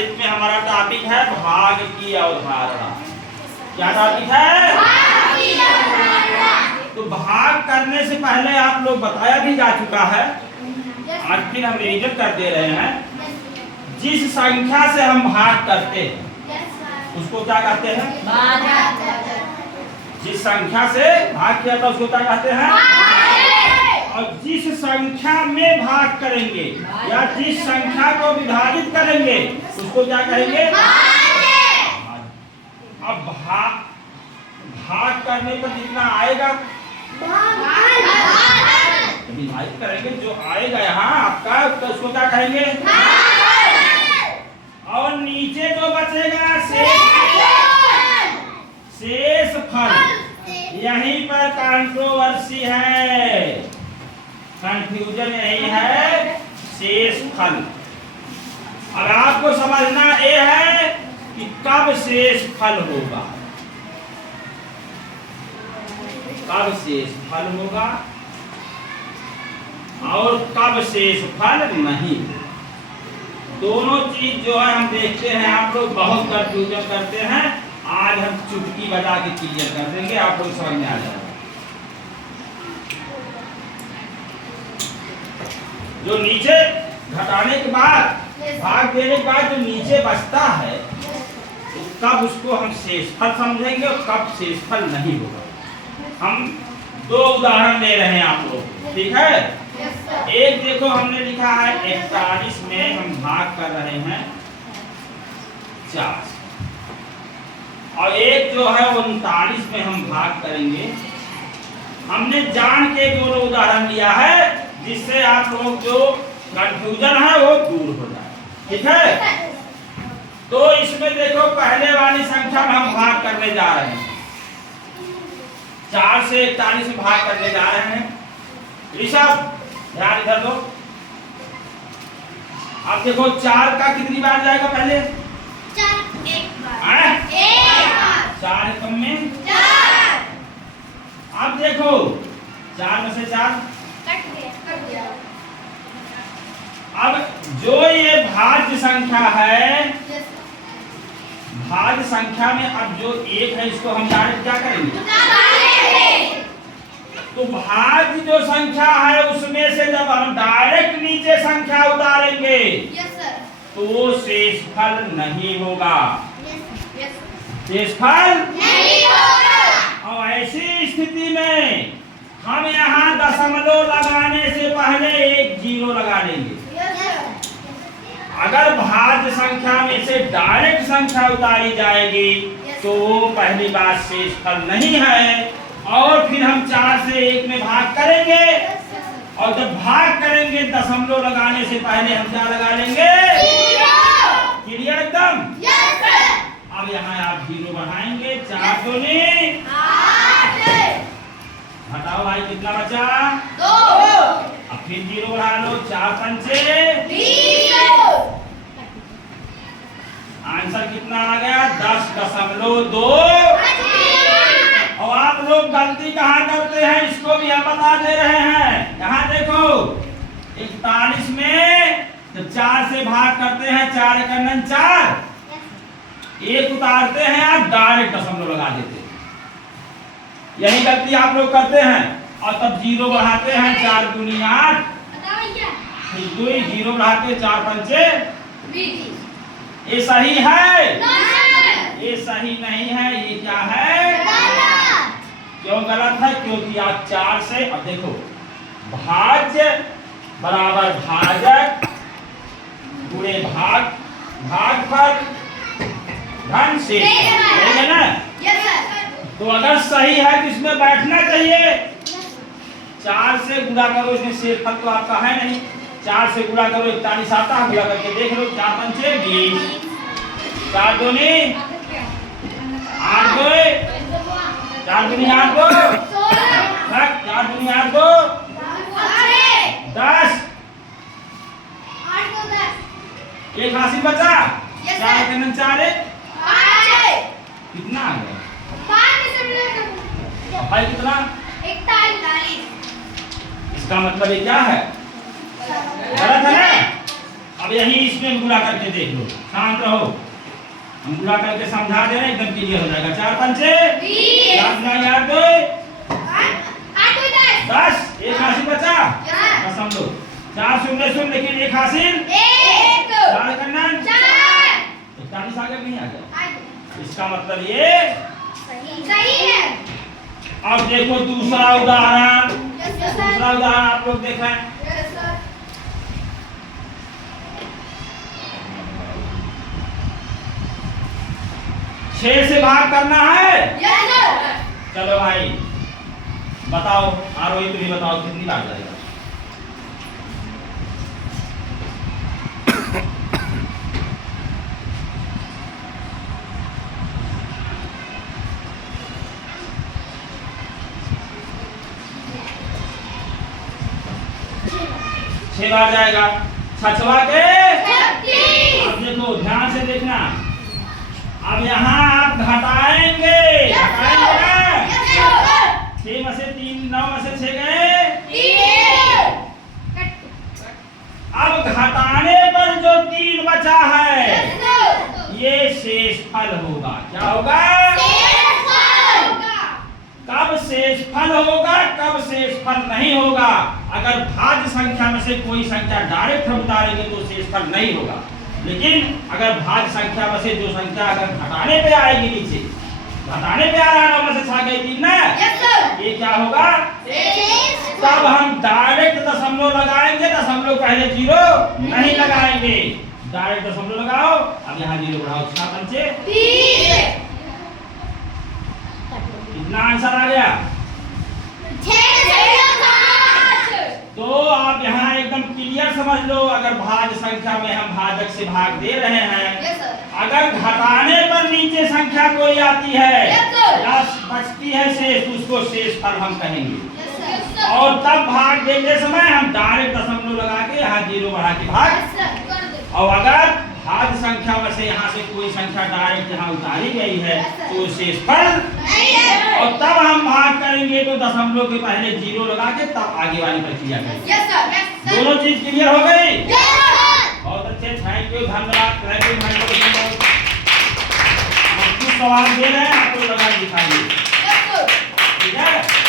गणित में हमारा टॉपिक है भाग की अवधारणा। क्या टॉपिक है? भाग की अवधारणा। तो भाग करने से पहले आप लोग बताया भी जा चुका है, आज फिर हम रिविजन कर दे रहे हैं। जिस संख्या से हम भाग करते हैं उसको क्या कहते हैं? जिस संख्या से भाग किया था उसको क्या कहते हैं? और जिस संख्या में भाग करेंगे या जिस संख्या को विभाजित करेंगे उसको क्या कहेंगे? अब भाग करने पर जितना आएगा विभाजित करेंगे, जो आएगा यहाँ आपका तो उसको क्या कहेंगे? और नीचे जो बचेगा शेष फल। यहीं पर कंट्रोवर्सी है, कंफ्यूजन यही है, शेष फल। अब आपको समझना ये है कि कब शेष फल होगा, कब शेष फल होगा और कब शेष फल नहीं। दोनों चीज जो है हम देखते हैं, आप लोग बहुत कंफ्यूजन करते हैं। आज हम चुटकी बजा के क्लियर कर देंगे, आप लोग समझ में आ जाएगा। जो नीचे घटाने के बाद भाग देने के बाद जो नीचे बचता है तो कब उसको हम शेषफल समझेंगे और कब शेषफल नहीं होगा। हम दो उदाहरण दे रहे हैं आप लोग, ठीक है? एक देखो हमने लिखा है 41 में हम भाग कर रहे हैं 4, और एक जो है 39 में हम भाग करेंगे। हमने जान के दोनों उदाहरण लिया है जिससे आप लोग जो कंफ्यूजन है वो दूर हो जाए, ठीक है? तो इसमें देखो पहले वाली संख्या में हम भाग करने जा रहे हैं, 4 से 41 में भाग करने जा रहे हैं। ऋषभ ध्यान इधर दो। अब देखो 4 का कितनी बार जाएगा? पहले 4 एक बार, 4 कम में 4। अब देखो 4 में से 4 कट गया। अब जो ये भाज्य संख्या है, भाज्य संख्या में अब जो 1 है इसको हम डायरेक्ट क्या करेंगे? तो भाज्य जो संख्या है उसमें से जब हम डायरेक्ट नीचे संख्या उतारेंगे तो शेषफल नहीं होगा, शेषफल नहीं होगा। और ऐसी स्थिति में हम यहाँ दशमलव लगाने से पहले एक 0 लगा देंगे। अगर भाज्य संख्या में से डायरेक्ट संख्या उतारी जाएगी तो पहली बात शेषफल नहीं है, और फिर हम 4 से 1 में भाग करेंगे, और जब भाग करेंगे दशमलव लगाने से पहले हम क्या लगा लेंगे? क्लियर एकदम? अब यहाँ आप 0 बढ़ाएंगे, 4 दूनी 8। हटाओ भाई, कितना बचा? 2। अब फिर 0 बढ़ा लो, 4 पंचे 20। आंसर कितना आ गया? 10.2। और आप लोग गलती कहाँ करते हैं इसको भी हम बता दे रहे हैं। यहाँ देखो 41 में जब 4 से भाग करते हैं, 4 एकम 4, 1 उतारते हैं आप डायरेक्ट दशमलव लगा देते हैं। यही गलती आप लोग करते हैं, और तब 0 बढ़ाते हैं, 4 दूनी 8, फिर 2 0 बढ़ाते 4 पंचे 20। ये सही है? नहीं। ये सही नहीं है, ये क्या है? क्यों गलत है? क्योंकि आप 4 से, अब देखो भाज्य बराबर भाजक पूरे भागफल धन शेष है ना? तो अगर सही है तो इसमें बैठना चाहिए। 4 से गुणा करो, इसमें शेषफल तो आपका है नहीं। 4 से गुणा करो 41 आता है, गुणा करके देख लो, 4 पंचे 20, 4 दूनी 8, 2 4 दूनी 8, 2 4 दूनी 8, 2 10, 1 हासिल बचा, 4 एकम 4 कितना आ गया? भाई कितना? 41। इसका मतलब ये क्या है? गलत है ना? अब अब यही इसमें गुणा करके देख लो, शांत रहो, हम गुणा करके समझा दे रहे हैं, एकदम क्लियर हो जाएगा। 4 पंचे 2 10, एक हासिल बचा दशमलव, 4 शून्य शून्य, लेकिन एक हासिल 4 करना 41 आगे नहीं आ गया, इसका मतलब ये सही है। अब देखो दूसरा उदाहरण, दूसरा उदाहरण आप लोग देख रहे हैं। 6 से भाग करना है। चलो भाई बताओ, आरोही तुम बताओ कितनी बार जाएगा। छह बार जाएगा। 6 के अब देखो ध्यान से देखना, अब यहाँ आप घटाएंगे, घटाएंगे ना, 6 में से 3, 9 में से 6 गए। अब घटाने पर जो 3 बचा है ये शेषफल होगा। क्या होगा? कब शेषफल होगा, कब शेषफल नहीं होगा? अगर भाज्य संख्या में से कोई संख्या डायरेक्ट हम उतारेंगे तो शेषफल नहीं होगा, लेकिन अगर भाज्य संख्या में से जो संख्या अगर घटाने पे आएगी, नीचे घटाने पे आ रहा है 9 में से 6 गई 3 ना, ये क्या होगा? तब हम डायरेक्ट दशमलव लगाएंगे, दशमलव पहले 0 नहीं लगाएंगे, डायरेक्ट दशमलव लगाओ। अब यहाँ 0 बढ़ाओ, 6 पंचे कितना आंसर आ गया? तो आप यहाँ एकदम क्लियर समझ लो, अगर भाज्य संख्या में हम भाजक से भाग दे रहे हैं, अगर घटाने पर नीचे संख्या कोई आती है या बचती है शेष, उसको शेषफल हम कहेंगे। और तब भाग देते समय हम डायरेक्ट दशमलव लगा के यहाँ 0 बढ़ा के भाग। और अगर भाज्य संख्या में से यहाँ से कोई संख्या डायरेक्ट यहाँ उतारी गई है तो शेषफल नहीं है। और तब हम भाग करेंगे तो दशमलव के पहले 0 लगा के तब आगे वाली प्रक्रिया करेंगे। दोनों चीज क्लियर हो गई? बहुत अच्छे, थैंक यू, धन्यवाद, थैंक यू। कुछ सवाल दे रहे हैं, आपको लगा दिखाइए, ठीक है।